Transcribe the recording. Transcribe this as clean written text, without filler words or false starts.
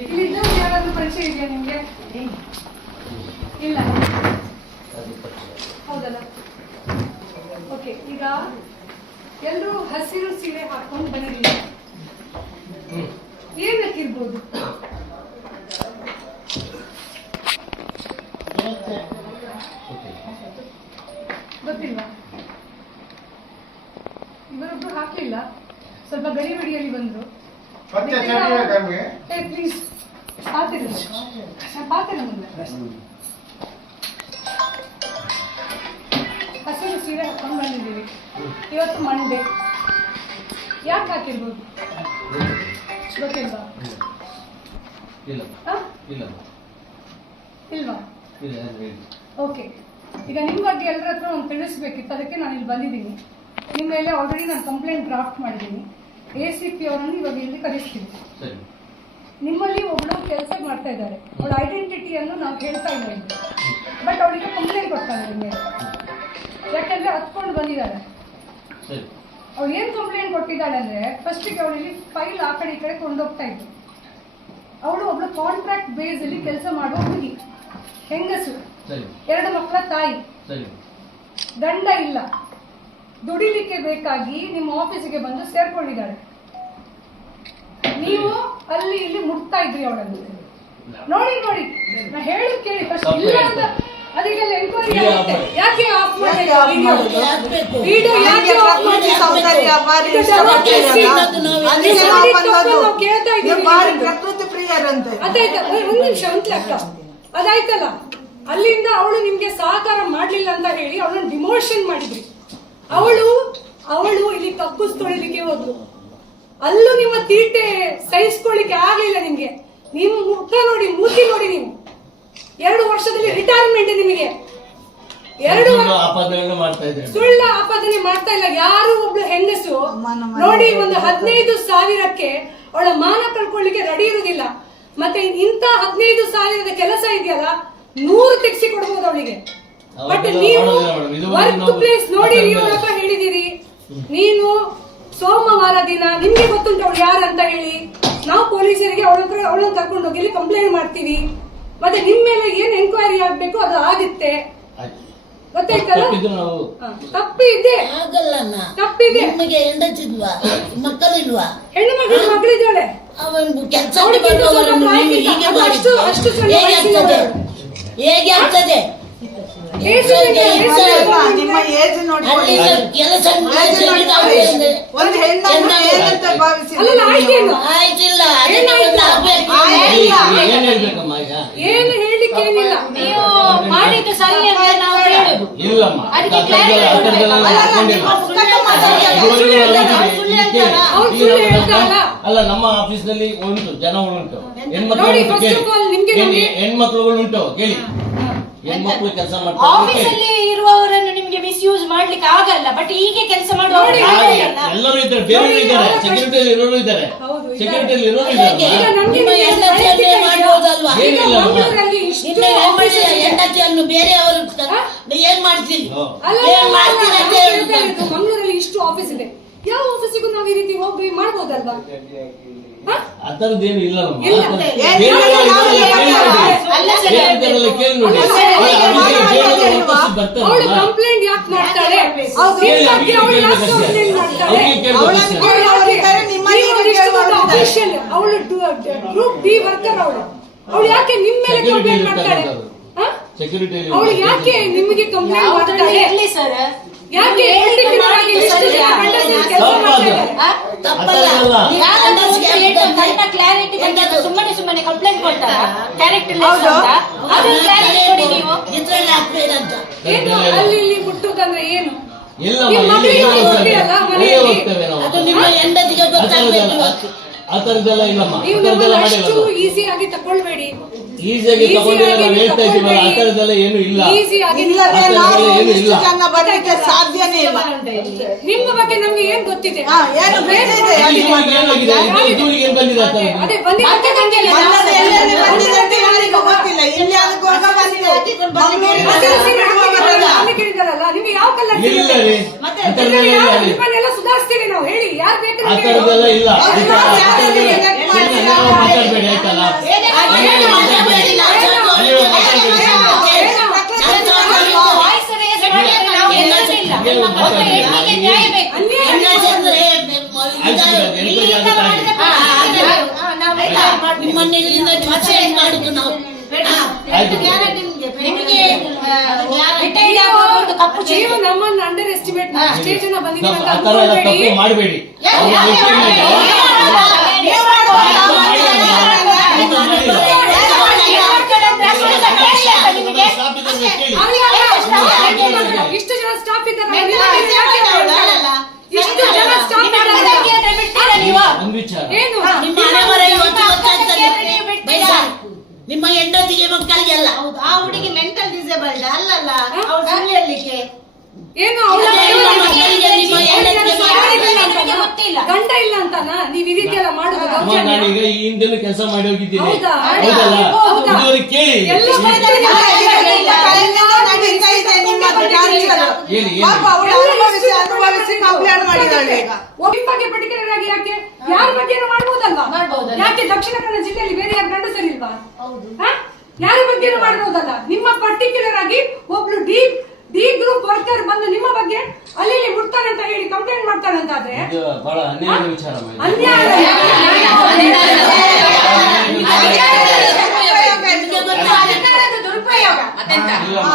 ಇಲ್ಲಿಂದ ಯಾರಾದ್ರೂ ಪರಿಚಯ ಇದೆಯಾ ನಿಮ್ಗೆ? ಇಲ್ಲ, ಹೌದಲ್ಲ? ಓಕೆ, ಈಗ ಎಲ್ಲರೂ ಹಸಿರು ಸೀರೆ ಹಾಕೊಂಡು ಬಂದಿದ್ದೀವಿ. ಏನಕ್ಕಿರ್ಬೋದು? ಗೊತ್ತಿಲ್ವಾ? ಇವರೊಬ್ರು ಹಾಕ್ಲಿಲ್ಲ, ಸ್ವಲ್ಪ ಗಡಿಬಿಡಿಯಲ್ಲಿ ಬಂದ್ರು. ಪ್ಲೀಸ್ ಪಾತಿರ ಮುಂದೆ ಹಸಿರು ಸೀರೆ ಹಾಕೊಂಡು ಬಂದಿದ್ದೀವಿ. ಇವತ್ತು ಮಂಡೇ. ಯಾಕೆ ಹಾಕಿರ್ಬೋದು? ಗೊತ್ತಿಲ್ವಾ? ಇಲ್ವಾ? ಓಕೆ, ಈಗ ನಿಮ್ಮ ಬಗ್ಗೆ ಎಲ್ಲರ ಹತ್ರ ಒಂದು ತಿಳಿಸ್ಬೇಕಿತ್ತು, ಅದಕ್ಕೆ ನಾನು ಇಲ್ಲಿ ಬಂದಿದ್ದೀನಿ. ನಿಮ್ಮ ಮೇಲೆ ಆಲ್ರೆಡಿ ನಾನು ಕಂಪ್ಲೇಂಟ್ ಡ್ರಾಫ್ಟ್ ಮಾಡಿದ್ದೀನಿ. ACP ಅವರನ್ನು ಇವಾಗ ಇಲ್ಲಿ ಕರೆಸ್ತೀನಿ. ನಿಮ್ಮಲ್ಲಿ ಒಬ್ಳು ಕೆಲಸ ಮಾಡ್ತಾ ಇದ್ದಾರೆ, ಅವಳ ಐಡೆಂಟಿಟಿಯನ್ನು ನಾವು ಹೇಳ್ತಾ ಇಲ್ಲ ಇಲ್ಲಿ, ಬಟ್ ಅವಳಿಗೆ ಕಂಪ್ಲೇಂಟ್ ಕೊಡ್ತಾರೆ ನಿಮ್ಮ ಮೇಲೆ. ಯಾಕಂದ್ರೆ ಹತ್ಕೊಂಡು ಬಂದಿದ್ದಾಳೆ. ಅವಳು ಏನ್ ಕಂಪ್ಲೇಂಟ್ ಕೊಟ್ಟಿದ್ದಾಳೆ ಅಂದ್ರೆ, ಫಸ್ಟಿಗೆ ಅವಳಿಗೆ ಫೈಲ್ ಆ ಕಡೆ ಈ ಕಡೆ ಕೊಂಡೋಗ್ತಾ ಇತ್ತು. ಅವಳು ಒಬ್ಳು ಕಾಂಟ್ರಾಕ್ಟ್ ಬೇಸ್ ಅಲ್ಲಿ ಕೆಲಸ ಮಾಡುವ ಹುಡುಗಿ, ಹೆಂಗಸು, 2 ಮಕ್ಕಳ ತಾಯಿ, ಗಂಡ ಇಲ್ಲ, ದುಡಿಲಿಕ್ಕೆ ಬೇಕಾಗಿ ನಿಮ್ಮ ಆಫೀಸಿಗೆ ಬಂದು ಸೇರ್ಕೊಂಡಿದ್ದಾಳೆ. ನೀವು ಅಲ್ಲಿ ಇಲ್ಲಿ ಮುಟ್ತಾ ಇದ್ರಿ ಅವಳನ್ನು. ನೋಡಿ ನೋಡಿ, ನಾ ಹೇಳಿ ಕೇಳಿ ಫಸ್ಟ್. ಇಲ್ಲ ಅಂತ ಅದಕ್ಕೆಲ್ಲ ಎಂಕ್ವೈರಿ ಆಗುತ್ತೆ. ಯಾಕೆ ಆಫ್ ಮಾಡಿದ್ರು ವಿಡಿಯೋ? ಯಾಕೆ ಆಫ್ ಮಾಡಿದ್ರು? ಕೇಳ್ತಾ ಇದ್ದೀವಿ. ಅದಾಯ್ತಾ? ಒಂದು ನಿಮಿಷ ಅಕ್ಕ, ಅದಾಯ್ತಲ್ಲ, ಅಲ್ಲಿಂದ ಅವಳು ನಿಮ್ಗೆ ಸಹಕಾರ ಮಾಡ್ಲಿಲ್ಲ ಅಂತ ಹೇಳಿ ಅವಳನ್ನು ಡಿಮೋಷನ್ ಮಾಡಿದ್ರಿ. ಅವಳು ಇಲ್ಲಿ ಕಕ್ಕುಸ್ ತೊಳಿಲಿಕ್ಕೆ ಹೋದ್ಲು. ಅಲ್ಲೂ ನಿಮ್ಮ ತೀಟೆ ಸಹಿಸ್ಕೊಳ್ಳಿಕ್ಕೆ ಆಗ್ಲಿಲ್ಲ ನಿಮ್ಗೆ. ನಿಮ್ ಮುಖ ನೋಡಿ, ಮೂತಿ ನೋಡಿ, ನೀವು 2 ವರ್ಷದಲ್ಲಿ ರಿಟೈರ್ಮೆಂಟ್ ನಿಮಗೆ. 2 ಸುಳ್ಳ ಆಪಾದನೆ ಮಾಡ್ತಾ ಇಲ್ಲ. ಯಾರು ಒಬ್ಳು ಹೆಂಗಸು ನೋಡಿ, ಒಂದು 15,000ಕ್ಕೆ ಅವಳ ಮಾನ ಕಳ್ಕೊಳ್ಳಿಕ್ಕೆ ರೆಡಿ ಇರುವುದಿಲ್ಲ. ಮತ್ತೆ ಇಂತ 15,000ದ ಕೆಲಸ ಇದೆಯಲ್ಲ, 100 ತೆಗ್ಸಿ ಕೊಡ್ಬೋದು ಅವಳಿಗೆ. ಬಟ್ ನೀವು ವರ್ಕ್ ಪ್ಲೇಸ್ ನೋಡಿ, ನೀವು ಹೇಳಿದಿರಿ. ನೀನು ಸೋಮವಾರ ದಿನ ನಿಮ್ಗೆ ಗೊತ್ತುಂಟು ಅವಳು ಯಾರಂತ ಹೇಳಿ, ನಾವು ಪೊಲೀಸರಿಗೆ ಅವಳನ್ನು ಕರ್ಕೊಂಡು ಹೋಗಿ ಕಂಪ್ಲೇಂಟ್ ಮಾಡ್ತೀವಿ. ಮತ್ತೆ ನಿಮ್ ಮೇಲೆ ಏನ್ ಎಂಕ್ವೈರಿ ಆಗ್ಬೇಕು ಅದು ಆಗುತ್ತೆ. ಗೊತ್ತಾಯ್ತಲ್ಲ? ತಪ್ಪಿದೆ, ತಪ್ಪಿದೆ. ಮಕ್ಕಳಿಲ್ವಾ? ಹೆಣ್ಣು ಮಗಳಿದ್ದಾಳೆ. ಅಷ್ಟು ಹೇಗೆ ಆಗ್ತದೆ? ನಿಮ್ಮ ಏಜ್ ನೋಡಿ, ಒಂದು ಹೆಣ್ಣನ್ನು ಏನಂತ ಭಾವಿಸಿಲ್ಲ. ಏನು ಹೇಳಲಿಕ್ಕೆ ಏನಿಲ್ಲ. ನೀವು ಮಾಡಿದ್ದು ಸರಿ ಅಂತ ನಾವು ಹೇಳುದು. ಅಲ್ಲ, ನಮ್ಮ ಆಫೀಸ್ ನಲ್ಲಿ ಉಂಟು, ಜನ ಉಂಟು, ಹೆಣ್ಮಕ್ಳುಗಳು ಉಂಟು. ಕೇಳಿ, ಹೆಣ್ಮಕ್ಳು ಕೆಲಸ ಮಾಡ್ತಾರೆ. ಆಫೀಸಲ್ಲಿ ಇರುವವರನ್ನು ನಿಮ್ಗೆ ಮಿಸ್ಯೂಸ್ ಮಾಡ್ಲಿಕ್ಕೆ ಆಗಲ್ಲ. ಬಟ್ ಹೀಗೆ ಕೆಲಸ ಮಾಡುವವರು ಎಲ್ಲರೂ ಇದ್ದಾರೆ, ಬೇರೆ ಇದ್ದಾರೆ, ಸೆಕ್ಯೂರಿಟಿ ಇರೋರು ಇದ್ದಾರೆ, ಸೆಕ್ಯೂರಿಟಿ ಇರೋರು ಇದ್ದಾರೆ. ಹೆಂಡತಿಯನ್ನು ಬೇರೆಯವರು ಏನ್ ಮಾಡ್ತೀರಿ? ಮಂಗಳೂರಲ್ಲಿ ಇಷ್ಟು ಆಫೀಸ್ ಇದೆ, ಯಾವ ಆಫೀಸಿಗೂ ನಾವು ಈ ರೀತಿ ಹೋಗಿ ಮಾಡ್ಬೋದಲ್ವಾ? ಅದರದ್ದೇನು ಇಲ್ಲ. ಅವಳು ಕಂಪ್ಲೇಂಟ್ ಯಾಕೆ ಮಾಡ್ತಾಳೆ? ಅವಳು ಗ್ರೂಪ್ ಡಿ ವರ್ಕರ್. ಅವಳು ಯಾಕೆ ನಿಮ್ ಮೇಲೆ ಕಂಪ್ಲೇಂಟ್ ಮಾಡ್ತಾಳೆ? ಅವಳು ಯಾಕೆ ನಿಮಗೆ ಕಂಪ್ಲೇಂಟ್ ಮಾಡ್ತಾಳೆ? ಎಲ್ಲಿ ಸರ್? ಯಾಕೆ ಕ್ಲಾರಿಟಿ ಸುಮ್ಮನೆ ಕಂಪ್ಲೇಂಟ್ ಕೊಡ್ತಾರ? ಕ್ಯಾರೆಕ್ಟರ್ ಏನು ಅಲ್ಲಿ ಇಲ್ಲಿ ಮುಟ್ಟುದಂದ್ರೆ ಏನು? ಆ ತರದೆಲ್ಲ ಇಲ್ಲಮ್ಮ. ಈಸಿಯಾಗಿ ತಗೊಳ್ಬೇಡಿ. ಈಸಿಯಾಗಿ ತಗೊಂಡಿಲ್ಲ, ನಾವು ಹೇಳ್ತಾ ಇದೀವಲ್ಲ, ಆ ತರದೆಲ್ಲ ಏನು ಇಲ್ಲ. ಸಾಧ್ಯನೇ ಇಲ್ಲ. ನಿಮ್ಮ ಬಗ್ಗೆ ನಮ್ಗೆ ಏನ್ ಗೊತ್ತಿದೆ? ಇದುವರೆಗೆ ಏನ್ ಬಂದಿದೆ? ಅದೇ ಬಂದಿದೆ, ಕೇಳಿದಾರಲ್ಲ. ನಿಮ್ಗೆ ಯಾವ ಕಲರ್ ನಿಮ್ಮನ್ನೆಲ್ಲ ಸುಧಾರಿಸ್ತೀವಿ ನಾವು. ಹೇಳಿ, ಯಾರು ಬೇಕು? ಆ ತರದೆಲ್ಲ ಇಲ್ಲ. ಮಾತಾಡ್ಬೇಡಿ ಆಯ್ತಲ್ಲ. ಒಬ್ಬ ಹೆಣ್ಣಿಗೆ ನ್ಯಾಯ ಬೇಕು. ಹೆಣ್ಣಾಚೆ ಅಂದ್ರೆ ಇಲ್ಲಿಂದ ಮಾಡಿದ ನಿಮ್ಮನ್ನ ಇಲ್ಲಿಂದ ಡಿಸೈಡ್ ಮಾಡುದು ನಾವು. ನಿಮಗೆ ರಿಟೈರ್ಡ್ ಆಗುವವರೆಗೂ ಕಪ್ಪು ಚೀಲ. ನೀವು ನಮ್ಮನ್ನ ಅಂಡರ್ ಎಸ್ಟಿಮೇಟ್ ಎಷ್ಟೇ ಜನ ಬಂದಿದ್ದೀವಿ ಅಂತ ಆ ತರ ಎಲ್ಲ ಅನ್ಕೊಳ್ಬೇಡಿ. ತಪ್ಪು ಮಾಡಬೇಡಿ. ಇಷ್ಟು ಜನ ಸ್ಟಾಫ್ ಇದ್ದಾರೆ, ಇಷ್ಟು ಜನ ಸ್ಟಾಫ್ ಇದ್ದಾರೆ. ಬಿಡ್ತೀರಾ ನೀವು? ಒಂದು ವಿಚಾರ, ಏನು ನಿಮ್ಮ ಹಣೆ ಬರ ಇವತ್ತು ಗೊತ್ತಾಗ್ತದೆ. ನಿಮ್ಮ ಹೆಂಡತಿಗೆ ಮಕ್ಕಳಿಗೆಲ್ಲ ಹೌದು, ಆ ಹುಡುಗಿ ಮೆಂಟಲ್ ಡಿಸೇಬಲ್ಡ್ ಅಲ್ಲಲ್ಲ, ಅವ್ರು ಸುಳ್ಳು ಹೇಳಲಿಕ್ಕೆ. ಏನು ಅವಳ ನನಗೆ ಗೊತ್ತಿಲ್ಲ. ಗಂಡ ಇಲ್ಲ ಅಂತಾನ ನೀವ್ ಈ ರೀತಿ ಎಲ್ಲ ಮಾಡುದು ಅಮ್ಮ, ದೌರ್ಜನ್ಯ? ನಾನೀಗ ಈ ಹಿಂದೆನೂ ಕೆಲಸ ಮಾಡಿ ಹೋಗಿದ್ದೀನಿ. ಹೌದಾ? ಹೌದಲ್ಲ? ಹೌದಾ? ಇದುವರೆಗೆ ಕೇಳಿ. ಎಲ್ಲ ಮನೆಯಲ್ಲಿ ಹೇಳಿ, ಹೇಳಿ. ಪಾಪ ಅವಳು ಅನುಭವಿಸಿ ಕಂಪ್ಲೇಂಟ್ ಮಾಡಿದಾಳೆ ಈಗ. ಒಬ್ಬ ಬಗ್ಗೆ ಪರ್ಟಿಕ್ಯುಲರ್ ಆಗಿ ಯಾಕೆ ಯಾರ ಬಗ್ಗೆ ಮಾಡ್ಬೋದಲ್ವಾ? ಮಾಡ್ಬೋದಲ್ಲ. ಯಾಕೆ ದಕ್ಷಿಣ ಕನ್ನಡ ಜಿಲ್ಲೆಯಲ್ಲಿ ಬೇರೆ ಯಾರು ಗಂಡಸರಿಲ್ವಾ? ಹೌದು. ಯಾರ ಬಗ್ಗೆ ಮಾಡ್ಬೋದಲ್ಲ? ನಿಮ್ಮ ಪರ್ಟಿಕ್ಯುಲರ್ ಆಗಿ ಒಬ್ಳು ಡಿ ಗ್ರೂಪ್ ವರ್ಕರ್ ಬಂದು ನಿಮ್ಮ ಬಗ್ಗೆ ಅಲ್ಲಿ ಇಲ್ಲಿ ಮುಟ್ತಾನೆ ಅಂತ ಹೇಳಿ ಕಂಪ್ಲೇಂಟ್ ಮಾಡ್ತಾನೆ ಅಂತ ಆದ್ರೆ ಇದು ಬಹಳ ಅನ್ಯಾಯದ ವಿಚಾರ ಅಮ್ಮ ಇದು. ಅನ್ಯಾಯ. ಅಧಿಕಾರದ ದುರುಪಯೋಗ. ಇಲ್ಲಮ್ಮ,